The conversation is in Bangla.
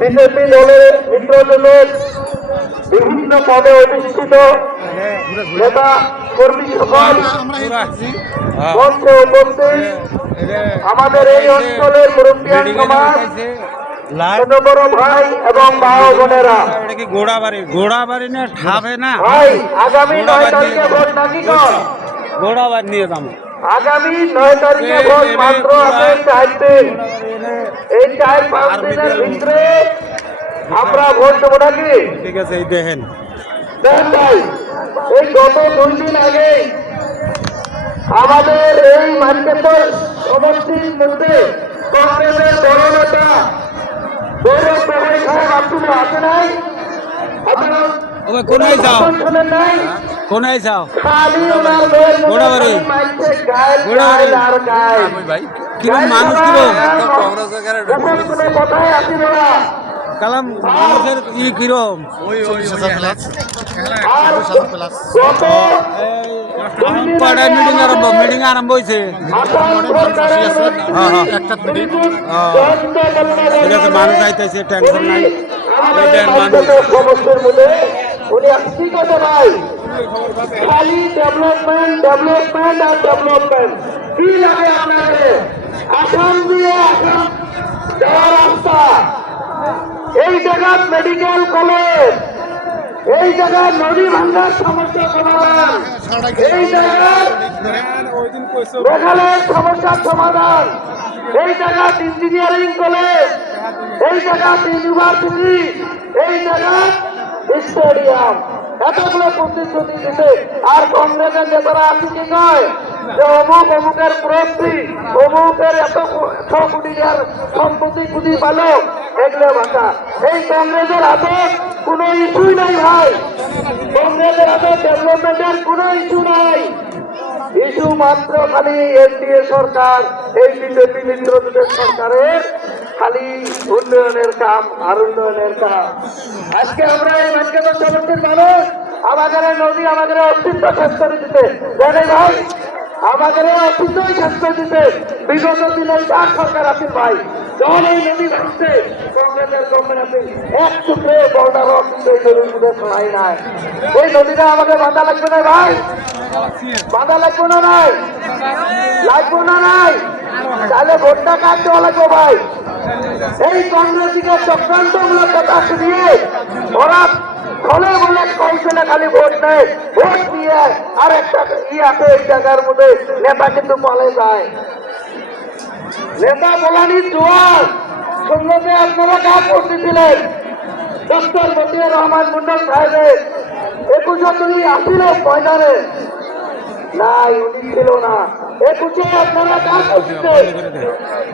বিজেপি দলের মিত্রজনের বিভিন্ন পদে অধিষ্ঠিত নেতা কর্মী সকল মঞ্চে উপস্থিত আমাদের এই অঞ্চলের মুরব্বিয়ান সমাজ, ছোট বড় ভাই এবং মা ও বোনেরা, ঘোড়াবাড়ি না ঠাবে না ভাই আগামী 9 তারিখে ভোট নাকি কর ঘোড়াবাড়ি নিয়ে যাবো। আগামী 9 তারিখে ভোট মাত্র আছে 4 দিন। এই 4-5 দিনের ভিতরে আমরা ভোট দেবো নাকি? ঠিক আছে, এই দেখেন ভাই, এই গত 2 দিন আগে আমাদের এই মার্কেটের সমষ্টির মধ্যে কংগ্রেসের বড় নেতা গৌরব প্রভাই সাহেব আব্দুল আছে নাই? আপনারা কোনায় যাও, শোনেন নাই? কোনায় যাও খালি ওনার মেয়ের মুখে ঘোড়াবাড়ি। মাইকে গায়েল ঘোড়াবাড়ি। গায়েল আর গায়েল। কিরম মানুষ কিরম কোনো কথাই আসি না। কালাম মানুষের কিরম আর গত কয়টায় মিটিং আরম্ভ হয়েছে। আসাম সরকারের ঠিক আছে, মানুষ আইতেছে, টেনশন নাই। আমাদের সমস্যার মধ্যে উনি আসছি কথা ভাই, খালি ডেভেলপমেন্ট ডেভেলপমেন্ট আর ডেভেলপমেন্ট। কি লাগে আপনাকে? আসাম দিয়ে আসাম যাওয়ার রাস্তা, এই জায়গার মেডিকেল কলেজ, এই জায়গার নদী ভাঙ্গার সমস্যা সমাধান, এই জায়গার মেঘালয়ের সমস্যার সমাধান, এই জায়গার ইঞ্জিনিয়ারিং কলেজ, এই জায়গার ইউনিভার্সিটি, এই জায়গার স্টেডিয়াম, এতগুলো প্রতিশ্রুতি দিতে। আর কংগ্রেসের নেতারা আছে কি নয় যে অমুক অমুকের প্রতি অমুকের এত কোটি সম্পত্তি খুঁজি পালো, এগুলো ভাষা। এই কংগ্রেসের হাতে কোনো ইস্যুই নাই ভাই, কংগ্রেসের হাতে ডেভেলপমেন্টের কোনো ইস্যু নাই। ইস্যু মাত্র খালি এনডিএ সরকার, এই বিজেপি মিত্রজোটের সরকারের খালি উন্নয়নের কাম আর উন্নয়নের কাম। আজকে আমরা এই মানকেন্দ্র সমষ্টির মানুষ আমাদের নদী আমাদের অস্তিত্ব শেষ করে দিতে জানে ভাই, আমাদের অস্তিত্বই শেষ করে দিতে বিগত দিনে 4 সরকার আছেন ভাই। যখন এই নদী ভাঙছে কংগ্রেসের গভর্নমেন্ট আছে, এক টুকরে বর্ডারও কিন্তু এই নদীর মধ্যে ছড়াই নাই। এই নদীটা আমাকে বাঁধা লাগবে না ভাই, বাঁধা লাগবে না নাই, লাগবো না নাই, তাহলে ভোটটা কাজ দেওয়া লাগবে ভাই। এই কংগ্রেসীকে চক্রান্তমূলক কথা শুনিয়ে ওরা ফলে বলে কৌশলে খালি ভোট নেয়, ভোট নিয়ে আর একটা আছে এই জায়গার মধ্যে নেতা কিন্তু বলে যায়। নেতা বলানির জোয়ার শুনলে আপনারা কাজ করতেছিলেন ডক্টর মতিউর রহমান মন্ডল সাহেবের 21 আসিল ময়দানে, নাই উনি ছিল না। 21 আপনারা কাজ করতেছে।